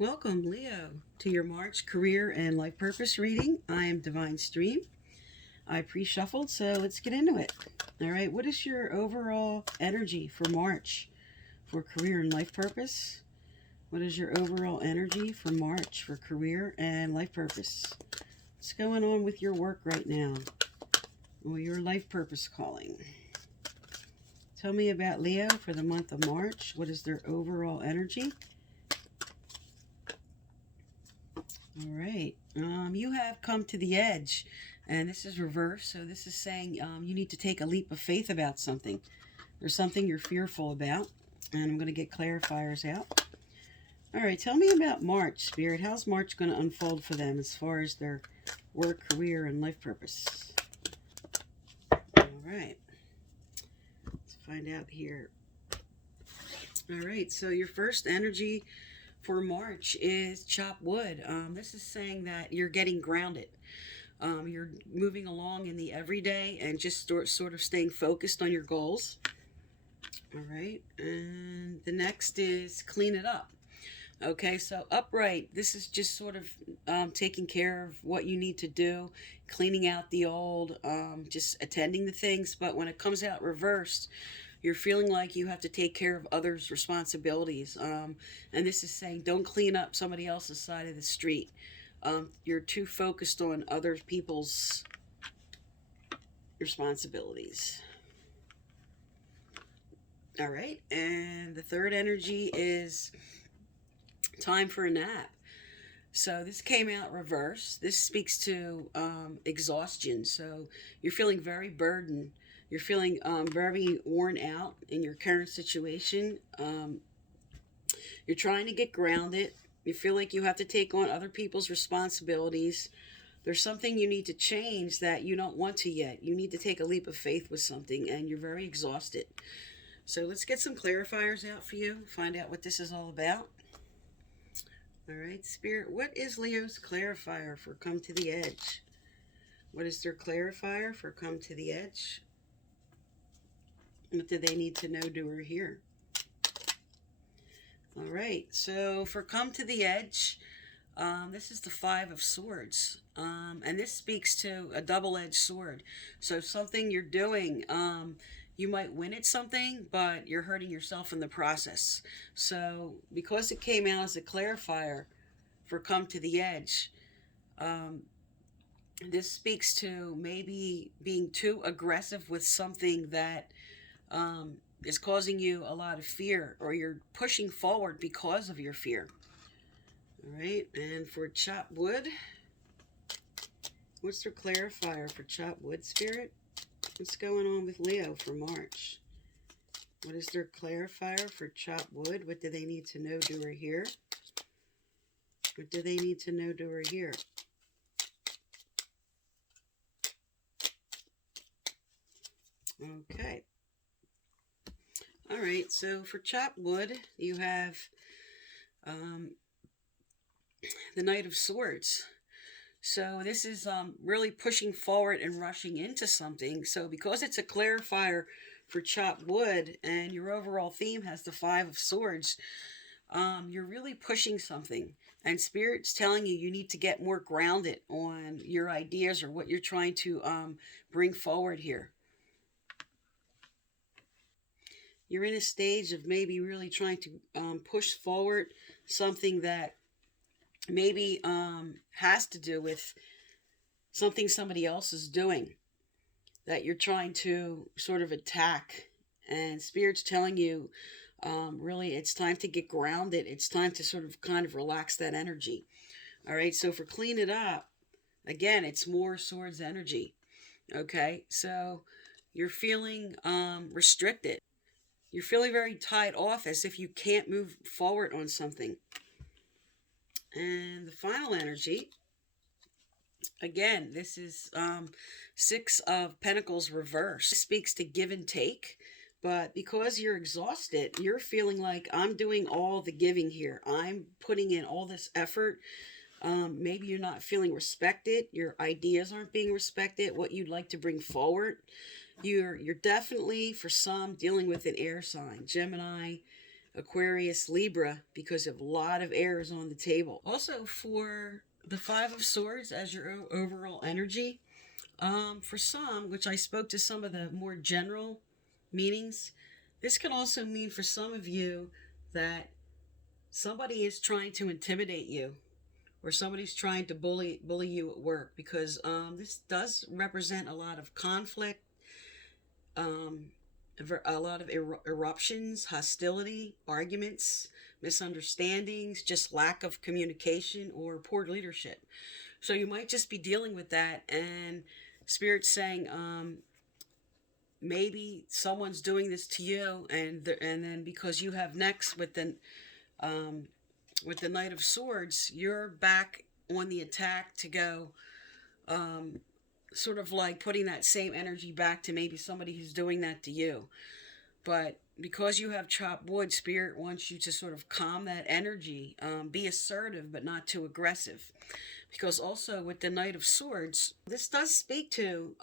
Welcome, Leo, to your March career and life purpose reading. I am Divine Stream. I pre-shuffled, so let's get into it. All right, what is your overall energy for March for career and life purpose? What is your overall energy for March for career and life purpose? What's going on with your work right now or your life purpose calling? Tell me about Leo for the month of March. What is their overall energy? All right. You have come to the edge, and this is reverse. So this is saying you need to take a leap of faith about something. There's something you're fearful about, and I'm going to get clarifiers out. All right. Tell me about March, Spirit. How's March going to unfold for them as far as their work, career, and life purpose? All right. Let's find out here. All right. So your first energy for March is chop wood. This is saying that you're getting grounded. You're moving along in the everyday and just sort of staying focused on your goals. All right. And the next is clean it up. Okay, so upright, this is just sort of taking care of what you need to do, cleaning out the old, just attending to things. But when it comes out reversed, you're feeling like you have to take care of others' responsibilities. And this is saying don't clean up somebody else's side of the street. You're too focused on other people's responsibilities. All right. And the third energy is time for a nap. So this came out reverse. This speaks to exhaustion. So you're feeling very burdened. You're feeling very worn out in your current situation. You're trying to get grounded. You feel like you have to take on other people's responsibilities. There's something you need to change that you don't want to yet. You need to take a leap of faith with something, and you're very exhausted. So let's get some clarifiers out for you, find out what this is all about. All right, Spirit, what is Leo's clarifier for come to the edge? What is their clarifier for come to the edge? What do they need to know, do, or hear? All right, so for come to the edge, this is the Five of Swords. And this speaks to a double-edged sword. So something you're doing, you might win at something, but you're hurting yourself in the process. So because it came out as a clarifier for come to the edge, this speaks to maybe being too aggressive with something that is causing you a lot of fear, or you're pushing forward because of your fear. All right, and for chop wood, what's their clarifier for chop wood, Spirit? What's going on with Leo for March? What is their clarifier for chop wood? What do they need to know, do, or hear? What do they need to know, do, or hear? Okay. All right, so for chop wood, you have the Knight of Swords. So this is really pushing forward and rushing into something. So because it's a clarifier for chop wood and your overall theme has the Five of Swords, you're really pushing something. And Spirit's telling you you need to get more grounded on your ideas or what you're trying to bring forward here. You're in a stage of maybe really trying to push forward something that maybe has to do with something somebody else is doing that you're trying to sort of attack. And Spirit's telling you really it's time to get grounded. It's time to sort of kind of relax that energy. All right, so for clean it up, again, it's more swords energy. Okay, so you're feeling restricted. You're feeling very tied off as if you can't move forward on something. And the final energy, again, this is Six of Pentacles reverse. It speaks to give and take. But because you're exhausted, you're feeling like I'm doing all the giving here. I'm putting in all this effort. Maybe you're not feeling respected. Your ideas aren't being respected. What you'd like to bring forward. You're definitely, for some, dealing with an air sign. Gemini, Aquarius, Libra, because of a lot of air is on the table. Also, for the Five of Swords as your overall energy, for some, which I spoke to some of the more general meanings, this can also mean for some of you that somebody is trying to intimidate you, or somebody's trying to bully you at work, because this does represent a lot of conflict, um, a lot of eruptions, hostility, arguments, misunderstandings, just lack of communication or poor leadership. So you might just be dealing with that, and Spirit's saying, maybe someone's doing this to you, and then because you have next with the Knight of Swords, you're back on the attack to go, sort of like putting that same energy back to maybe somebody who's doing that to you. But because you have chopped wood, Spirit wants you to sort of calm that energy, be assertive but not too aggressive. Because also with the Knight of Swords, this does speak to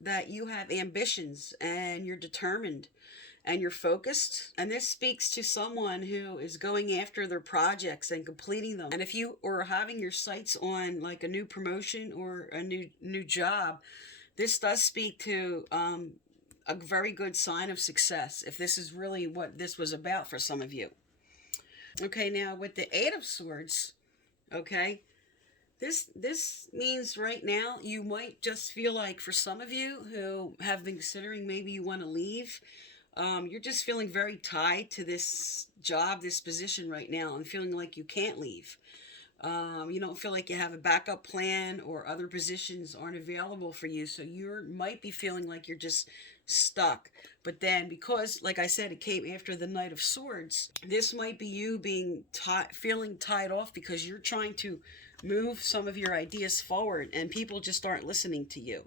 that you have ambitions and you're determined and you're focused. And this speaks to someone who is going after their projects and completing them. And if you are having your sights on like a new promotion or a new job, this does speak to a very good sign of success, if this is really what this was about for some of you. Okay, now with the Eight of Swords, okay, this means right now you might just feel like, for some of you who have been considering maybe you want to leave, you're just feeling very tied to this job, this position right now, and feeling like you can't leave. You don't feel like you have a backup plan, or other positions aren't available for you, so you might be feeling like you're just stuck. But then, because like I said, it came after the Knight of Swords, this might be you being feeling tied off because you're trying to move some of your ideas forward and people just aren't listening to you.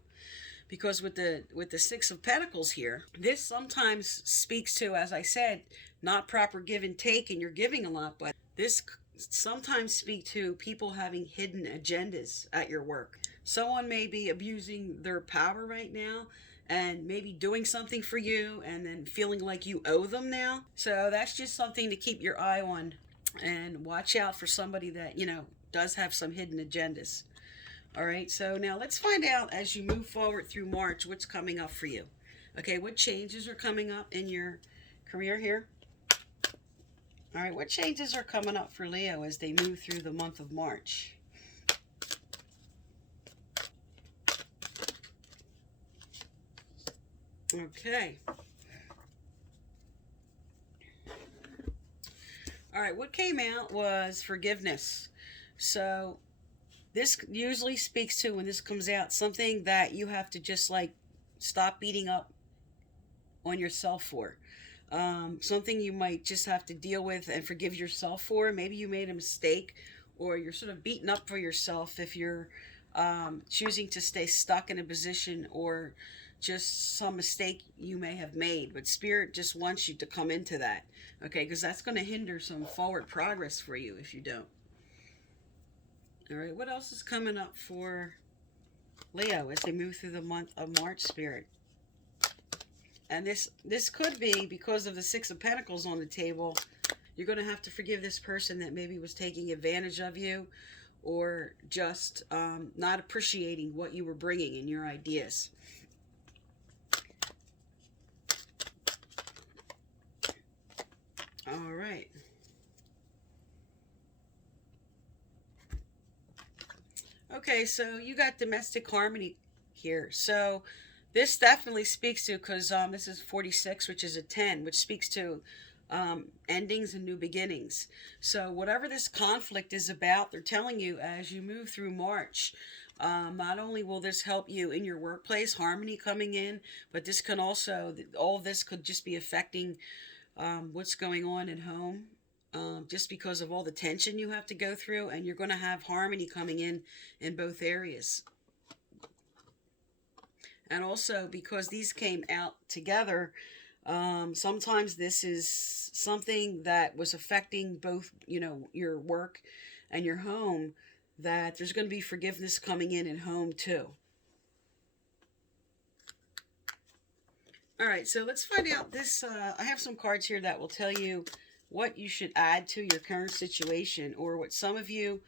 Because with the Six of Pentacles here, this sometimes speaks to, as I said, not proper give and take, and you're giving a lot, but this sometimes speak to people having hidden agendas at your work. Someone may be abusing their power right now and maybe doing something for you and then feeling like you owe them now. So that's just something to keep your eye on, and watch out for somebody that, does have some hidden agendas. All right, so now let's find out, as you move forward through March, what's coming up for you. Okay, what changes are coming up in your career here? All right, what changes are coming up for Leo as they move through the month of March? Okay. All right, what came out was forgiveness. So this usually speaks to, when this comes out, something that you have to just like stop beating up on yourself for. Something you might just have to deal with and forgive yourself for. Maybe you made a mistake, or you're sort of beating up for yourself if you're choosing to stay stuck in a position, or just some mistake you may have made. But Spirit just wants you to come into that, okay? Because that's going to hinder some forward progress for you if you don't. All right, what else is coming up for Leo as they move through the month of March, Spirit? And this could be because of the Six of Pentacles on the table. You're going to have to forgive this person that maybe was taking advantage of you, or just not appreciating what you were bringing in your ideas. All right. Okay, so you got domestic harmony here. So this definitely speaks to, because this is 46, which is a 10, which speaks to endings and new beginnings. So whatever this conflict is about, they're telling you as you move through March, not only will this help you in your workplace, harmony coming in, but this can also, all of this could just be affecting what's going on at home. Just because of all the tension you have to go through, and you're going to have harmony coming in both areas. And also, because these came out together, sometimes this is something that was affecting both, your work and your home, that there's going to be forgiveness coming in home too. All right, so let's find out this. I have some cards here that will tell you what you should add to your current situation, or what some of you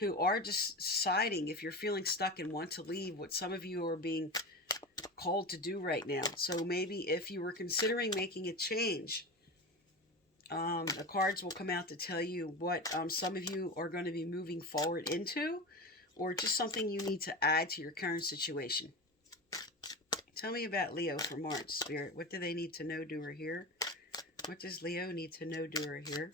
who are just deciding, if you're feeling stuck and want to leave, what some of you are being called to do right now. So maybe if you were considering making a change, the cards will come out to tell you what some of you are going to be moving forward into, or just something you need to add to your current situation. Tell me about Leo for March, Spirit. What do they need to know, do, or hear? What does Leo need to know, do, or hear?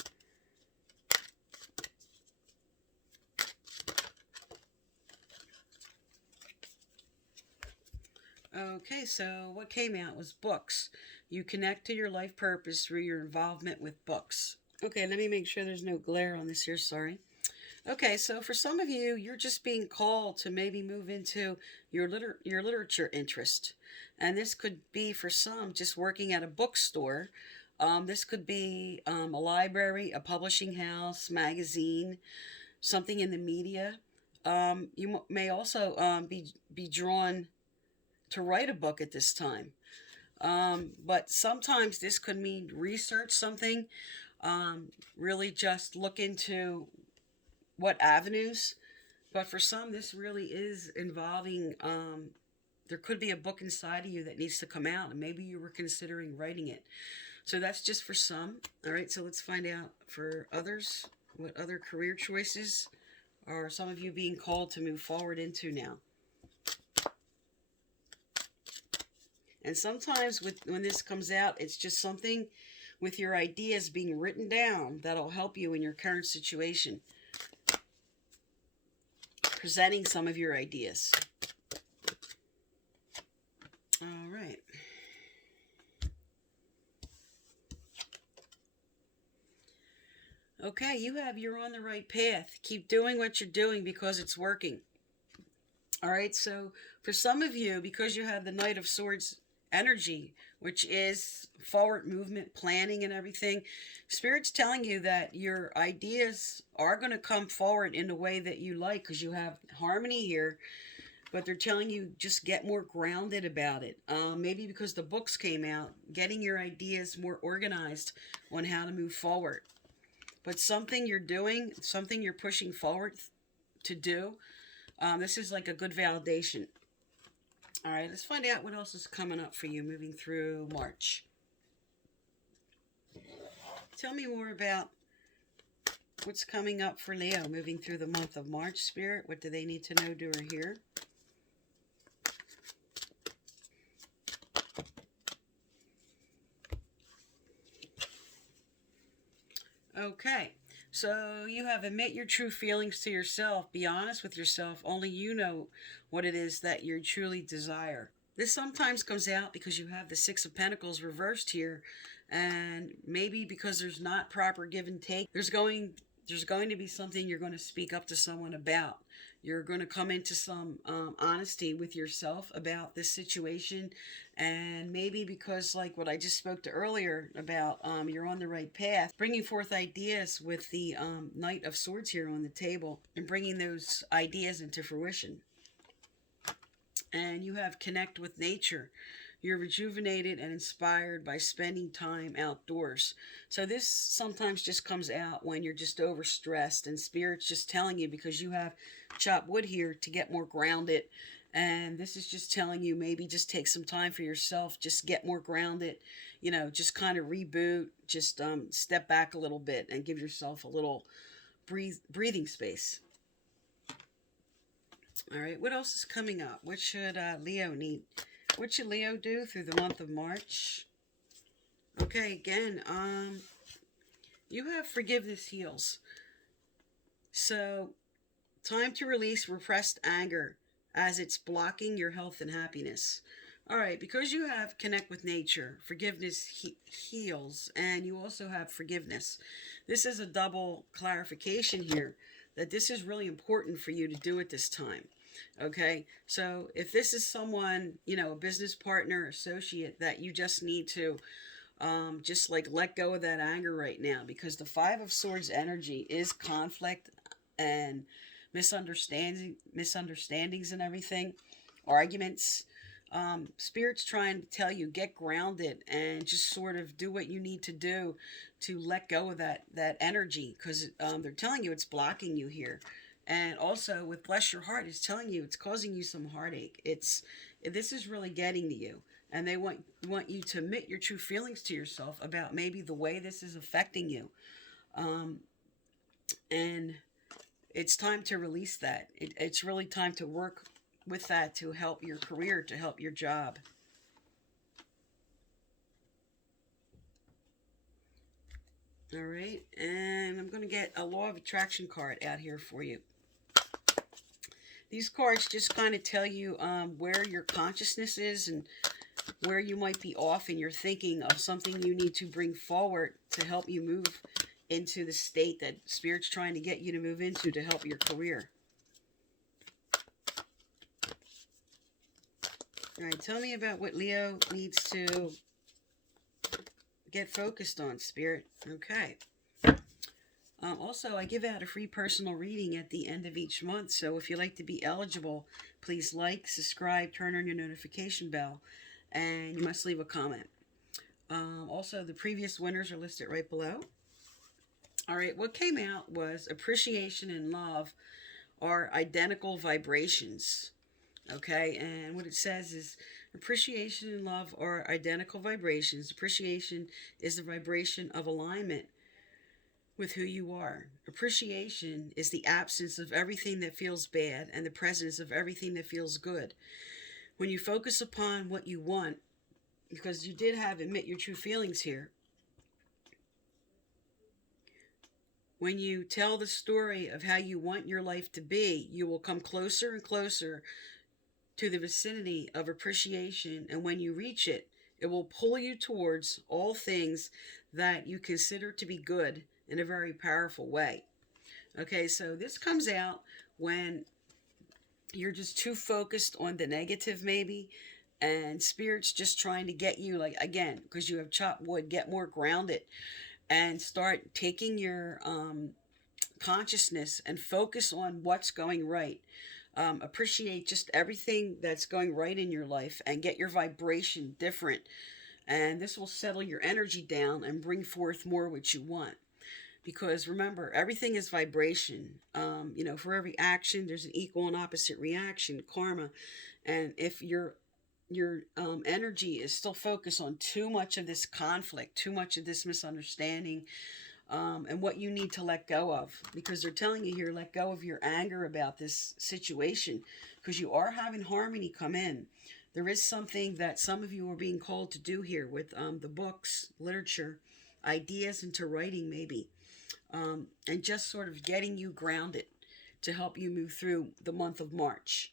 Okay, so what came out was books. You connect to your life purpose through your involvement with books. Okay, let me make sure there's no glare on this here, sorry. Okay, so for some of you, you're just being called to maybe move into your literature interest. And this could be, for some, just working at a bookstore. This could be a library, a publishing house, magazine, something in the media. You may also be drawn to write a book at this time. But sometimes this could mean research something, really just look into what avenues. But for some, this really is involving, there could be a book inside of you that needs to come out, and maybe you were considering writing it. So that's just for some. All right, so let's find out for others, what other career choices are some of you being called to move forward into now. And sometimes when this comes out, it's just something with your ideas being written down that'll help you in your current situation. Presenting some of your ideas. All right. Okay, you're on the right path. Keep doing what you're doing because it's working. All right, so for some of you, because you have the Knight of Swords energy, which is forward movement, planning, and everything, Spirit's telling you that your ideas are going to come forward in the way that you like, because you have harmony here, but they're telling you just get more grounded about it. Maybe because the books came out, getting your ideas more organized on how to move forward. But something you're doing, something you're pushing forward to do, this is like a good validation. All right, let's find out what else is coming up for you moving through March. Tell me more about what's coming up for Leo moving through the month of March, Spirit. What do they need to know, do, or hear? Okay, so you have admit your true feelings to yourself. Be honest with yourself. Only you know what it is that you truly desire. This sometimes comes out because you have the Six of Pentacles reversed here, and maybe because there's not proper give and take. There's going to be something you're going to speak up to someone about. You're going to come into some honesty with yourself about this situation. And maybe because, like what I just spoke to earlier about, you're on the right path, bringing forth ideas with the Knight of Swords here on the table, and bringing those ideas into fruition. And you have connect with nature. You're rejuvenated and inspired by spending time outdoors. So this sometimes just comes out when you're just overstressed, and Spirit's just telling you, because you have chopped wood here, to get more grounded. And this is just telling you, maybe just take some time for yourself, just get more grounded, just kind of reboot, just step back a little bit and give yourself a little breathing space. All right, what else is coming up? What should Leo need? What should Leo do through the month of March? Okay, again, you have forgiveness heals. So, time to release repressed anger as it's blocking your health and happiness. All right, because you have connect with nature, forgiveness heals, and you also have forgiveness. This is a double clarification here that this is really important for you to do at this time. Okay, so if this is someone, a business partner, associate, that you just need to just like let go of that anger right now, because the Five of Swords energy is conflict and misunderstandings and everything, arguments. Spirit's trying to tell you, get grounded and just sort of do what you need to do to let go of that energy, because they're telling you it's blocking you here. And also with bless your heart, it's telling you it's causing you some heartache. This is really getting to you, and they want you to admit your true feelings to yourself about maybe the way this is affecting you. And it's time to release that. It's really time to work with that to help your career, to help your job. All right, and I'm going to get a law of attraction card out here for you. These cards just kind of tell you where your consciousness is and where you might be off in your thinking of something you need to bring forward to help you move into the state that Spirit's trying to get you to move into to help your career. All right, tell me about what Leo needs to get focused on, Spirit. Okay. Also, I give out a free personal reading at the end of each month, so if you'd like to be eligible, please like, subscribe, turn on your notification bell, and you must leave a comment. Also, the previous winners are listed right below. All right, what came out was appreciation and love are identical vibrations. Okay, and what it says is appreciation and love are identical vibrations. Appreciation is the vibration of alignment with who you are. Appreciation is the absence of everything that feels bad and the presence of everything that feels good. When you focus upon what you want, because you did have admit your true feelings here, when you tell the story of how you want your life to be, you will come closer and closer to the vicinity of appreciation, and when you reach it, it will pull you towards all things that you consider to be good in a very powerful way. Okay, so this comes out when you're just too focused on the negative, maybe, and Spirit's just trying to get you, like, again, because you have chopped wood, get more grounded and start taking your consciousness and focus on what's going right. Appreciate just everything that's going right in your life and get your vibration different. And this will settle your energy down and bring forth more what you want. Because remember, everything is vibration. For every action, there's an equal and opposite reaction, karma. And if your energy is still focused on too much of this conflict, too much of this misunderstanding, and what you need to let go of, because they're telling you here, let go of your anger about this situation, because you are having harmony come in. There is something that some of you are being called to do here with the books, literature, ideas into writing maybe, and just sort of getting you grounded to help you move through the month of March.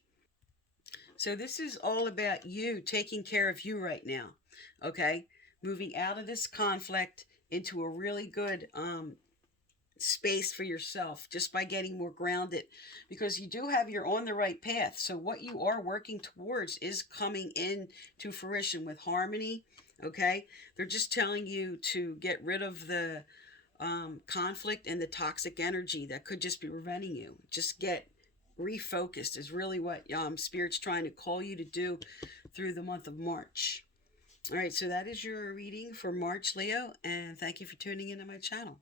So this is all about you taking care of you right now, okay? Moving out of this conflict into a really good space for yourself just by getting more grounded, because you're on the right path. So what you are working towards is coming in to fruition with harmony. Okay, they're just telling you to get rid of the conflict and the toxic energy that could just be preventing you. Just get refocused is really what Spirit's trying to call you to do through the month of March. All right, so that is your reading for March, Leo, and thank you for tuning into my channel.